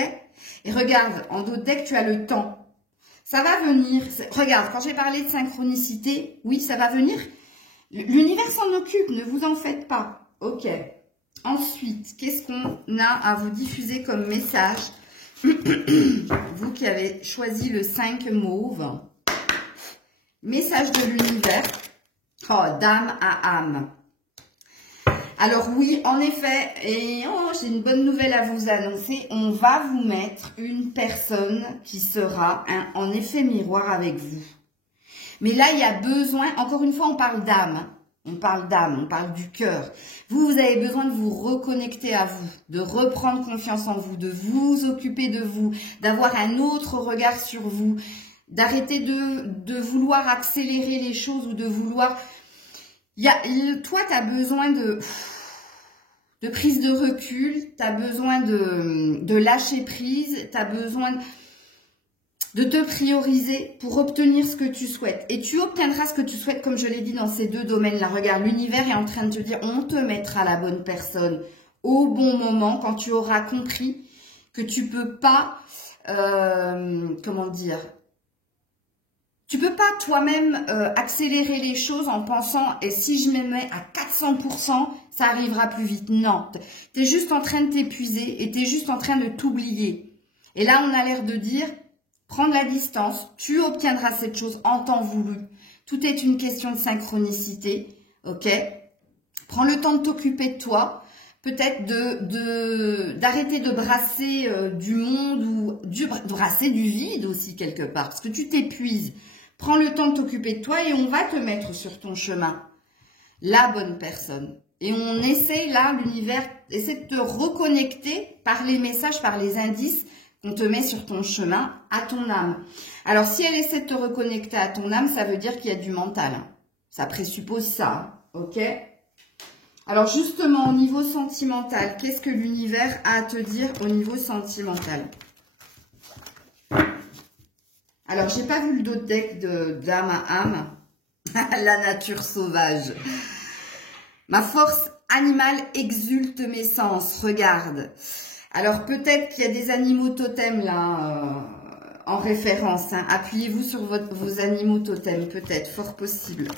Et regarde, en dos de deck, tu as le temps. Ça va venir. Regarde, quand j'ai parlé de synchronicité, oui, ça va venir. L'univers s'en occupe, ne vous en faites pas. Ok. Ensuite, qu'est-ce qu'on a à vous diffuser comme message? Vous qui avez choisi le 5 mauve. Message de l'univers. Oh, d'âme à âme. Alors oui, en effet, et j'ai une bonne nouvelle à vous annoncer, on va vous mettre une personne qui sera en effet miroir avec vous. Mais là, il y a besoin, encore une fois, on parle d'âme, on parle du cœur. Vous avez besoin de vous reconnecter à vous, de reprendre confiance en vous, de vous occuper de vous, d'avoir un autre regard sur vous, d'arrêter de vouloir accélérer les choses ou de vouloir... Toi, tu as besoin de prise de recul, tu as besoin de lâcher prise, tu as besoin de te prioriser pour obtenir ce que tu souhaites. Et tu obtiendras ce que tu souhaites, comme je l'ai dit, dans ces deux domaines-là. Regarde, l'univers est en train de te dire, on te mettra la bonne personne au bon moment, quand tu auras compris que tu peux pas, comment dire... Tu peux pas toi-même accélérer les choses en pensant « et si je me mets à 400%, ça arrivera plus vite ». Non, tu es juste en train de t'épuiser et tu es juste en train de t'oublier. Et là, on a l'air de dire « prends de la distance, tu obtiendras cette chose en temps voulu ». Tout est une question de synchronicité, ok? Prends le temps de t'occuper de toi, peut-être d'arrêter de brasser du monde ou brasser du vide aussi quelque part, parce que tu t'épuises. Prends le temps de t'occuper de toi et on va te mettre sur ton chemin la bonne personne. Et on essaie là, l'univers essaie de te reconnecter par les messages, par les indices qu'on te met sur ton chemin à ton âme. Alors si elle essaie de te reconnecter à ton âme, ça veut dire qu'il y a du mental. Ça présuppose ça, ok? Alors justement, au niveau sentimental, qu'est-ce que l'univers a à te dire au niveau sentimental? Alors, j'ai pas vu le dos de deck d'âme à âme. La nature sauvage. Ma force animale exulte mes sens. Regarde. Alors, peut-être qu'il y a des animaux totems là en référence. Hein. Appuyez-vous sur vos animaux totems. Peut-être. Fort possible.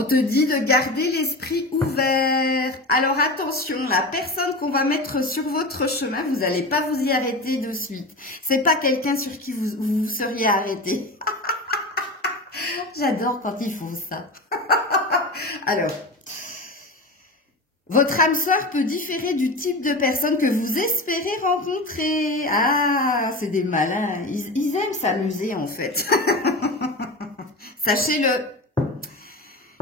On te dit de garder l'esprit ouvert. Alors attention, la personne qu'on va mettre sur votre chemin, vous n'allez pas vous y arrêter de suite. C'est pas quelqu'un sur qui vous seriez arrêté. J'adore quand ils font ça. Alors, votre âme sœur peut différer du type de personne que vous espérez rencontrer. Ah, c'est des malins. Ils aiment s'amuser en fait. Sachez-le.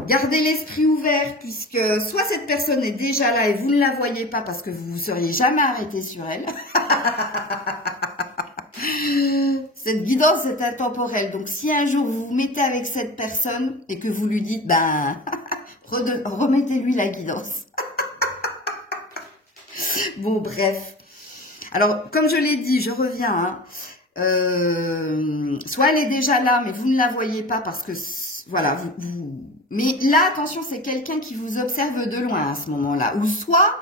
Gardez l'esprit ouvert puisque soit cette personne est déjà là et vous ne la voyez pas parce que vous ne vous seriez jamais arrêté sur elle. Cette guidance est intemporelle. Donc si un jour vous vous mettez avec cette personne et que vous lui dites, ben, remettez-lui la guidance. Bon, bref. Alors, comme je l'ai dit, je reviens. Soit elle est déjà là, mais vous ne la voyez pas parce que, voilà, mais là, attention, c'est quelqu'un qui vous observe de loin à ce moment-là. Ou soit,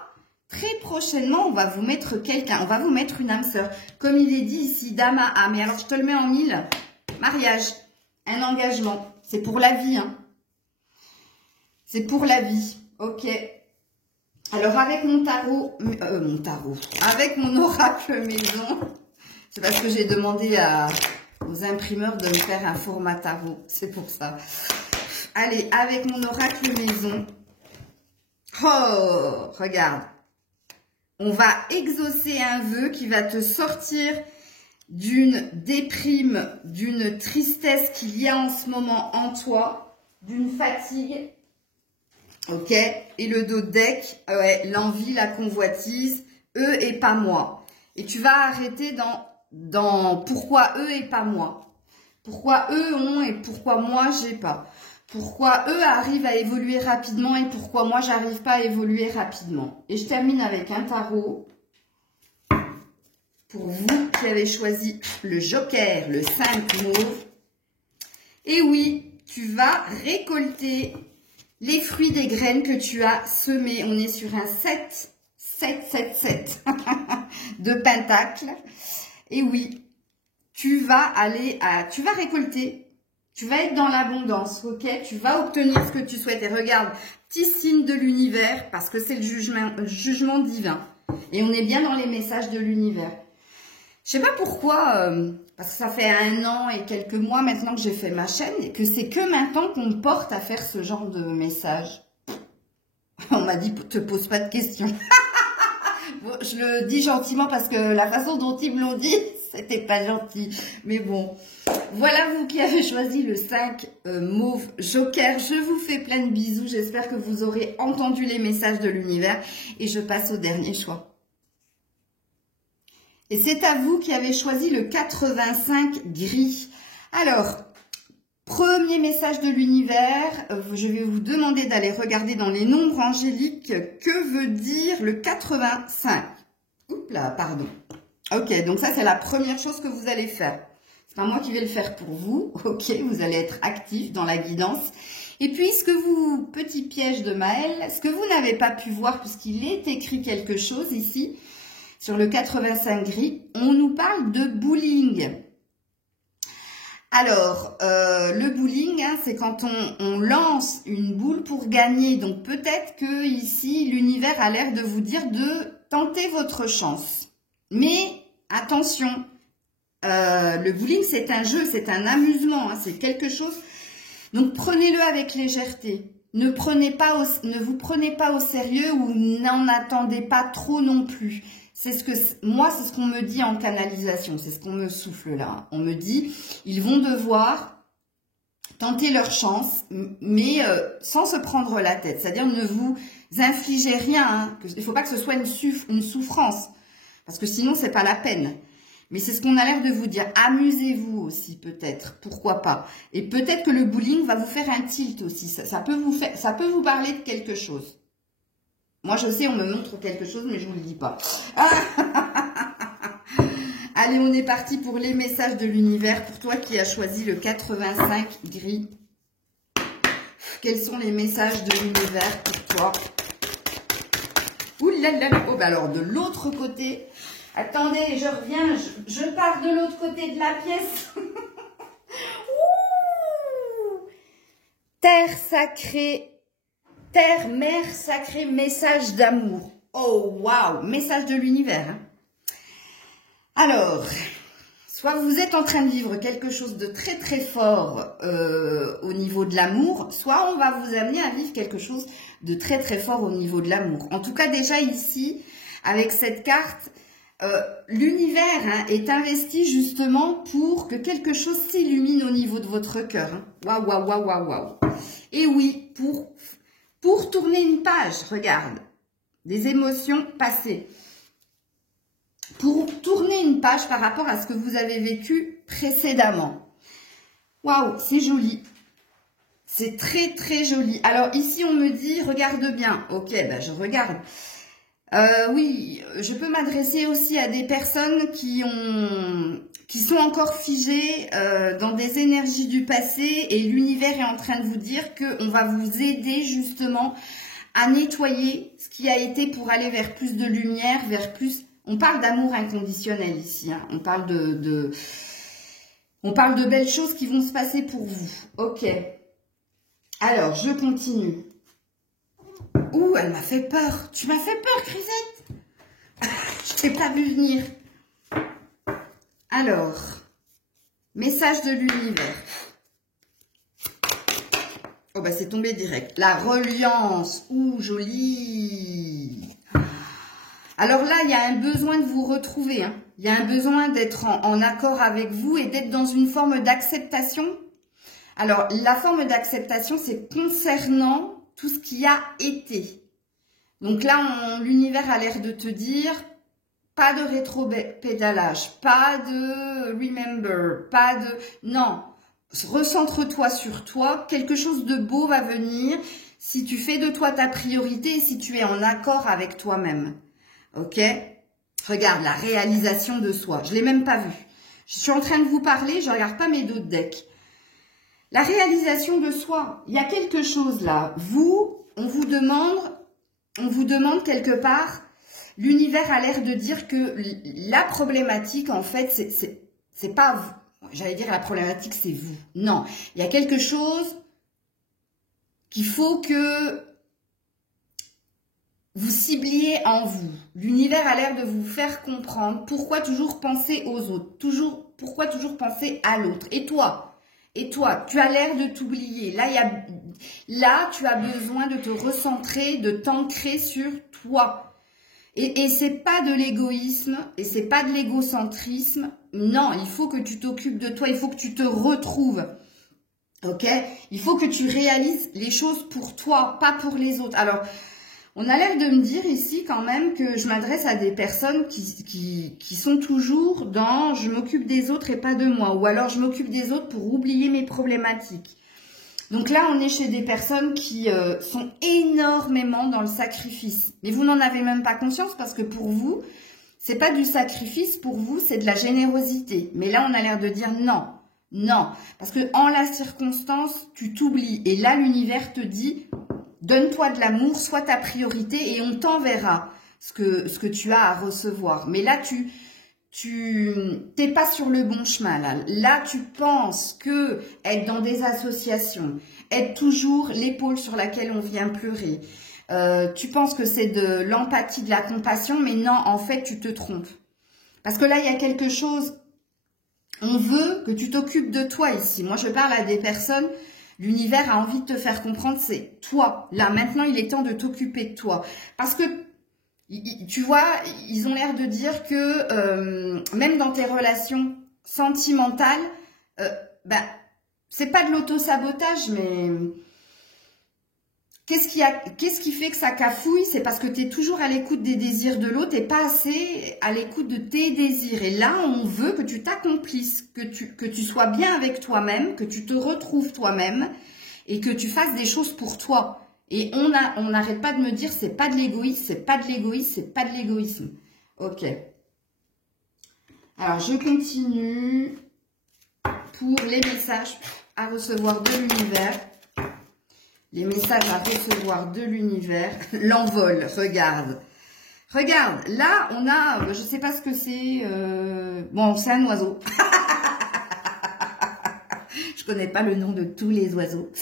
très prochainement, on va vous mettre quelqu'un, on va vous mettre une âme sœur. Comme il est dit ici, Dama. Ah, mais alors, je te le mets en 1000. Mariage, un engagement. C'est pour la vie, hein. C'est pour la vie. Ok. Alors, avec mon tarot, avec mon oracle maison, c'est parce que j'ai demandé aux imprimeurs de me faire un format tarot. C'est pour ça. Allez, avec mon oracle maison. Oh, regarde. On va exaucer un vœu qui va te sortir d'une déprime, d'une tristesse qu'il y a en ce moment en toi, d'une fatigue. Ok, et le dos de deck, ouais, l'envie, la convoitise, eux et pas moi. Et tu vas arrêter dans pourquoi eux et pas moi. Pourquoi eux ont et pourquoi moi j'ai pas. Pourquoi eux arrivent à évoluer rapidement et pourquoi moi j'arrive pas à évoluer rapidement. Et je termine avec un tarot. Pour vous qui avez choisi le joker, le 5 mauve. Et oui, tu vas récolter les fruits des graines que tu as semées. On est sur un 7 de pentacle. Et oui, tu vas récolter. Tu vas être dans l'abondance, ok? Tu vas obtenir ce que tu souhaites. Et regarde, petit signe de l'univers, parce que c'est le jugement divin. Et on est bien dans les messages de l'univers. Je sais pas pourquoi, parce que ça fait 1 an et quelques mois maintenant que j'ai fait ma chaîne et que c'est que maintenant qu'on me porte à faire ce genre de message. On m'a dit, te pose pas de questions. Bon, je le dis gentiment parce que la façon dont ils me l'ont dit, c'était pas gentil. Mais bon, voilà vous qui avez choisi le 5 mauve joker. Je vous fais plein de bisous. J'espère que vous aurez entendu les messages de l'univers. Et je passe au dernier choix. Et c'est à vous qui avez choisi le 85 gris. Alors, premier message de l'univers, je vais vous demander d'aller regarder dans les nombres angéliques que veut dire le 85. Oups là, pardon. Ok, donc ça c'est la première chose que vous allez faire. C'est pas moi qui vais le faire pour vous. Ok, vous allez être actif dans la guidance. Et puis, petit piège de Maëlle, ce que vous n'avez pas pu voir puisqu'il est écrit quelque chose ici, sur le 85 gris, on nous parle de bowling. Alors, le bowling, hein, c'est quand on lance une boule pour gagner. Donc, peut-être que ici, l'univers a l'air de vous dire de tenter votre chance. Mais, attention, le bowling, c'est un jeu, c'est un amusement, hein, c'est quelque chose. Donc, prenez-le avec légèreté. Ne vous prenez pas au sérieux ou n'en attendez pas trop non plus. C'est ce qu'on me dit en canalisation, c'est ce qu'on me souffle là. On me dit, ils vont devoir tenter leur chance, mais sans se prendre la tête. C'est-à-dire, ne vous infligez rien. Hein. Il ne faut pas que ce soit une souffrance, parce que sinon, c'est pas la peine. Mais c'est ce qu'on a l'air de vous dire. Amusez-vous aussi, peut-être. Pourquoi pas. Et peut-être que le bowling va vous faire un tilt aussi. Ça peut vous parler de quelque chose. Moi, je sais, on me montre quelque chose, mais je ne vous le dis pas. Allez, on est parti pour les messages de l'univers. Pour toi qui as choisi le 85 gris. Quels sont les messages de l'univers pour toi? Ouh là là. Oh, bah alors, de l'autre côté. Attendez, je reviens. Je pars de l'autre côté de la pièce. Terre sacrée, terre, mère sacrée, message d'amour. Oh, waouh, message de l'univers. Hein. Alors, soit vous êtes en train de vivre quelque chose de très très fort au niveau de l'amour, soit on va vous amener à vivre quelque chose de très très fort au niveau de l'amour. En tout cas, déjà ici, avec cette carte, l'univers est investi justement pour que quelque chose s'illumine au niveau de votre cœur. Hein. Waouh, waouh, waouh, waouh, waouh. Et oui, pour tourner une page, regarde, des émotions passées. Pour tourner une page par rapport à ce que vous avez vécu précédemment. Waouh, c'est joli. C'est très, très joli. Alors ici, on me dit, regarde bien. Ok, ben je regarde. Oui, je peux m'adresser aussi à des personnes qui sont encore figées dans des énergies du passé et l'univers est en train de vous dire qu'on va vous aider justement à nettoyer ce qui a été pour aller vers plus de lumière, vers plus... On parle d'amour inconditionnel ici, hein. On parle de belles choses qui vont se passer pour vous. Ok. Alors, je continue. Ouh, elle m'a fait peur. Tu m'as fait peur, Crisette. Je t'ai pas vu venir. Alors, message de l'univers. Oh, bah c'est tombé direct. La reliance. Ouh, joli. Alors là, il y a un besoin de vous retrouver. Hein. Il y a un besoin d'être en accord avec vous et d'être dans une forme d'acceptation. Alors, la forme d'acceptation, c'est concernant tout ce qui a été. Donc là, l'univers a l'air de te dire, pas de rétro-pédalage, pas de remember, pas de... Non, recentre-toi sur toi, quelque chose de beau va venir si tu fais de toi ta priorité et si tu es en accord avec toi-même. Ok? Regarde, la réalisation de soi. Je ne l'ai même pas vu. Je suis en train de vous parler, je ne regarde pas mes d'autres decks. La réalisation de soi. Il y a quelque chose là. On vous demande quelque part, l'univers a l'air de dire que la problématique, en fait, c'est pas vous. J'allais dire la problématique, c'est vous. Non. Il y a quelque chose qu'il faut que vous cibliez en vous. L'univers a l'air de vous faire comprendre pourquoi toujours penser aux autres, pourquoi toujours penser à l'autre. Et toi, tu as l'air de t'oublier. Là, tu as besoin de te recentrer, de t'ancrer sur toi. Et c'est pas de l'égoïsme, et c'est pas de l'égocentrisme. Non, il faut que tu t'occupes de toi, il faut que tu te retrouves. Ok? Il faut que tu réalises les choses pour toi, pas pour les autres. Alors, on a l'air de me dire ici quand même que je m'adresse à des personnes qui sont toujours dans « je m'occupe des autres et pas de moi » ou alors « je m'occupe des autres pour oublier mes problématiques ». Donc là, on est chez des personnes qui sont énormément dans le sacrifice. Mais vous n'en avez même pas conscience parce que pour vous, c'est pas du sacrifice, pour vous, c'est de la générosité. Mais là, on a l'air de dire non, non. Parce que en la circonstance, tu t'oublies. Et là, l'univers te dit... Donne-toi de l'amour, sois ta priorité et on t'enverra ce que tu as à recevoir. Mais là, tu t'es pas sur le bon chemin. Là, tu penses que être dans des associations, être toujours l'épaule sur laquelle on vient pleurer, tu penses que c'est de l'empathie, de la compassion, mais non, en fait, tu te trompes. Parce que là, il y a quelque chose, on veut que tu t'occupes de toi ici. Moi, je parle à des personnes... L'univers a envie de te faire comprendre, c'est toi. Là, maintenant, il est temps de t'occuper de toi. Parce que, tu vois, ils ont l'air de dire que même dans tes relations sentimentales, c'est pas de l'auto-sabotage, mais qu'est-ce qui fait que ça cafouille? C'est parce que tu es toujours à l'écoute des désirs de l'autre et pas assez à l'écoute de tes désirs. Et là, on veut que tu t'accomplisses, que tu sois bien avec toi-même, que tu te retrouves toi-même et que tu fasses des choses pour toi. Et on n'arrête pas de me dire c'est pas de l'égoïsme, c'est pas de l'égoïsme, c'est pas de l'égoïsme. Ok. Alors, je continue pour les messages à recevoir de l'univers. Les messages à recevoir de l'univers. L'envol, regarde. Regarde, là, on a... Je sais pas ce que c'est. Bon, c'est un oiseau. Je connais pas le nom de tous les oiseaux.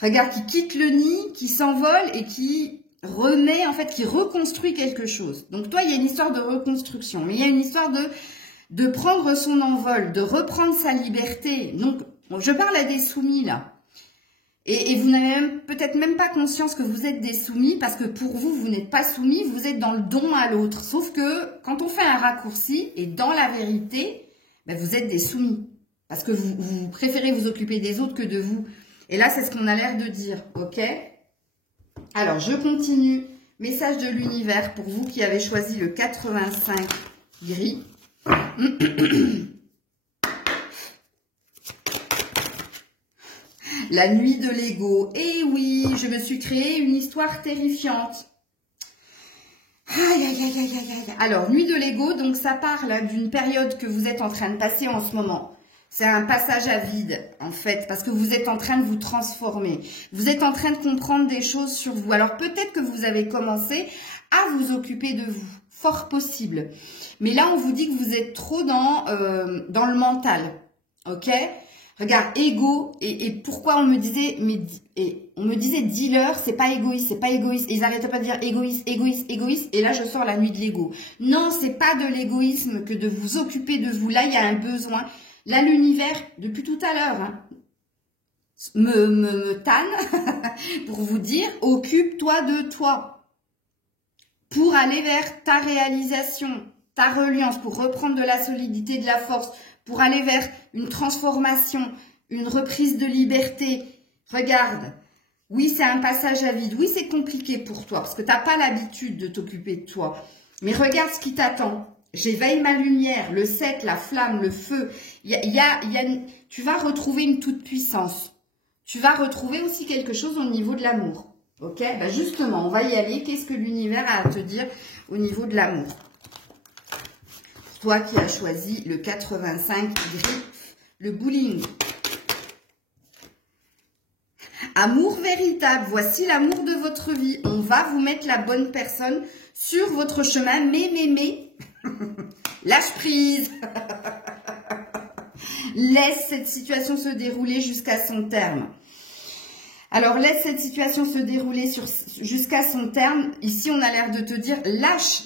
Regarde, qui quitte le nid, qui s'envole et qui remet, en fait, qui reconstruit quelque chose. Donc toi, il y a une histoire de reconstruction, mais il y a une histoire de prendre son envol, de reprendre sa liberté. Donc, je parle à des soumis, là. Et vous n'avez peut-être même pas conscience que vous êtes des soumis, parce que pour vous, vous n'êtes pas soumis, vous êtes dans le don à l'autre. Sauf que quand on fait un raccourci, et dans la vérité, ben vous êtes des soumis. Parce que vous préférez vous occuper des autres que de vous. Et là, c'est ce qu'on a l'air de dire, ok? Alors, je continue. Message de l'univers pour vous qui avez choisi le 85 gris. La nuit de l'ego. Eh oui, je me suis créé une histoire terrifiante. Aïe, aïe, aïe, aïe, aïe, aïe. Alors, nuit de l'ego, donc ça parle d'une période que vous êtes en train de passer en ce moment. C'est un passage à vide, en fait, parce que vous êtes en train de vous transformer. Vous êtes en train de comprendre des choses sur vous. Alors, peut-être que vous avez commencé à vous occuper de vous. Fort possible. Mais là, on vous dit que vous êtes trop dans le mental. Ok ? Regarde, ego, et pourquoi on me disait, dealer, c'est pas égoïste, c'est pas égoïste. Et ils n'arrêtaient pas de dire égoïste, égoïste, égoïste. Et là, je sors la nuit de l'ego. Non, c'est pas de l'égoïsme que de vous occuper de vous. Là, il y a un besoin. Là, l'univers, depuis tout à l'heure, hein, me tanne pour vous dire, occupe-toi de toi. Pour aller vers ta réalisation, ta reliance, pour reprendre de la solidité, de la force, pour aller vers une transformation, une reprise de liberté. Regarde, oui, c'est un passage à vide. Oui, c'est compliqué pour toi parce que tu n'as pas l'habitude de t'occuper de toi. Mais regarde ce qui t'attend. J'éveille ma lumière, le 7, la flamme, le feu. Tu vas retrouver une toute-puissance. Tu vas retrouver aussi quelque chose au niveau de l'amour. Ok, ben justement, on va y aller. Qu'est-ce que l'univers a à te dire au niveau de l'amour? Toi qui as choisi le 85 gris, le bowling. Amour véritable, voici l'amour de votre vie. On va vous mettre la bonne personne sur votre chemin, mais, lâche prise. Laisse cette situation se dérouler jusqu'à son terme. Alors, laisse cette situation se dérouler jusqu'à son terme. Ici, on a l'air de te dire, lâche.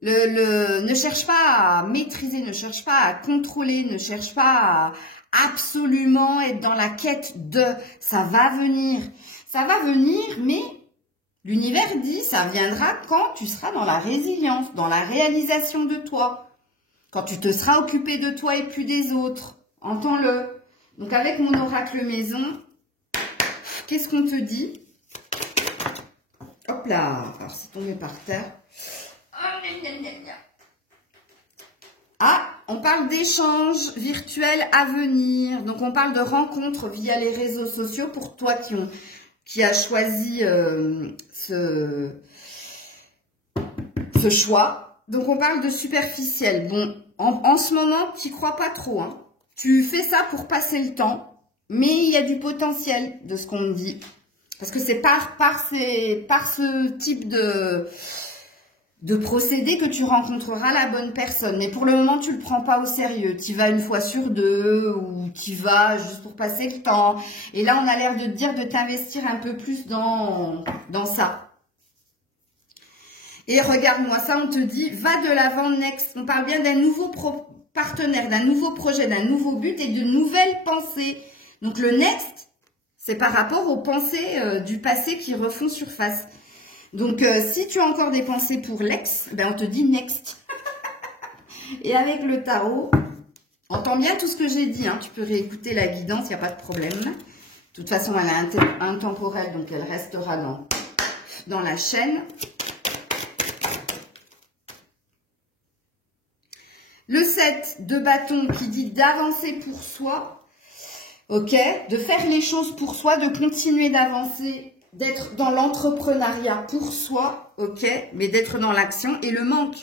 Ne cherche pas à maîtriser, ne cherche pas à contrôler, ne cherche pas à absolument être dans la quête de. Ça va venir. Ça va venir, mais l'univers dit, ça viendra quand tu seras dans la résilience, dans la réalisation de toi. Quand tu te seras occupé de toi et plus des autres. Entends-le. Donc, avec mon oracle maison, qu'est-ce qu'on te dit? Hop là. Alors, c'est tombé par terre. Ah, on parle d'échanges virtuels à venir. Donc, on parle de rencontres via les réseaux sociaux pour toi qui a choisi ce choix. Donc, on parle de superficiel. Bon, en ce moment, tu n'y crois pas trop. Hein. Tu fais ça pour passer le temps, mais il y a du potentiel de ce qu'on me dit. Parce que c'est par ce type de procédé que tu rencontreras la bonne personne. Mais pour le moment, tu le prends pas au sérieux. Tu y vas une fois sur deux ou tu y vas juste pour passer le temps. Et là, on a l'air de te dire de t'investir un peu plus dans ça. Et regarde-moi ça, on te dit, va de l'avant, next. On parle bien d'un nouveau partenaire, d'un nouveau projet, d'un nouveau but et de nouvelles pensées. Donc le next, c'est par rapport aux pensées du passé qui refont surface. Donc, si tu as encore des pensées pour l'ex, ben on te dit next. Et avec le tarot, entends bien tout ce que j'ai dit. Hein, tu peux réécouter la guidance, il n'y a pas de problème. De toute façon, elle est intemporelle, donc elle restera dans la chaîne. Le 7 de bâton qui dit d'avancer pour soi. Ok, de faire les choses pour soi, de continuer d'avancer, d'être dans l'entrepreneuriat pour soi, ok, mais d'être dans l'action. Et le manque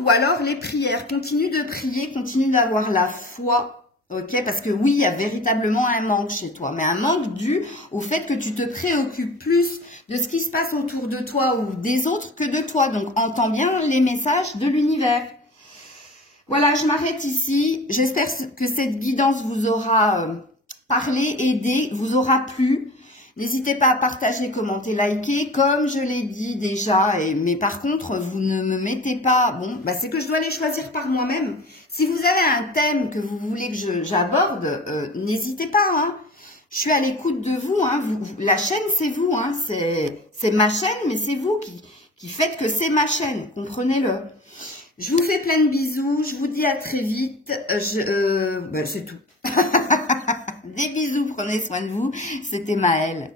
ou alors les prières, continue de prier, continue d'avoir la foi, ok, parce que oui, il y a véritablement un manque chez toi, mais un manque dû au fait que tu te préoccupes plus de ce qui se passe autour de toi ou des autres que de toi. Donc, entends bien les messages de l'univers. Voilà, je m'arrête ici. J'espère que cette guidance vous aura parler, aider, vous aura plu. N'hésitez pas à partager, commenter, liker, comme je l'ai dit déjà. Mais par contre, vous ne me mettez pas... Bon, bah c'est que je dois les choisir par moi-même. Si vous avez un thème que vous voulez que j'aborde, n'hésitez pas. Hein. Je suis à l'écoute de vous. Hein. La chaîne, c'est vous. Hein. C'est ma chaîne, mais c'est vous qui faites que c'est ma chaîne. Comprenez-le. Je vous fais plein de bisous. Je vous dis à très vite. C'est tout. Des bisous, prenez soin de vous. C'était Maëlle.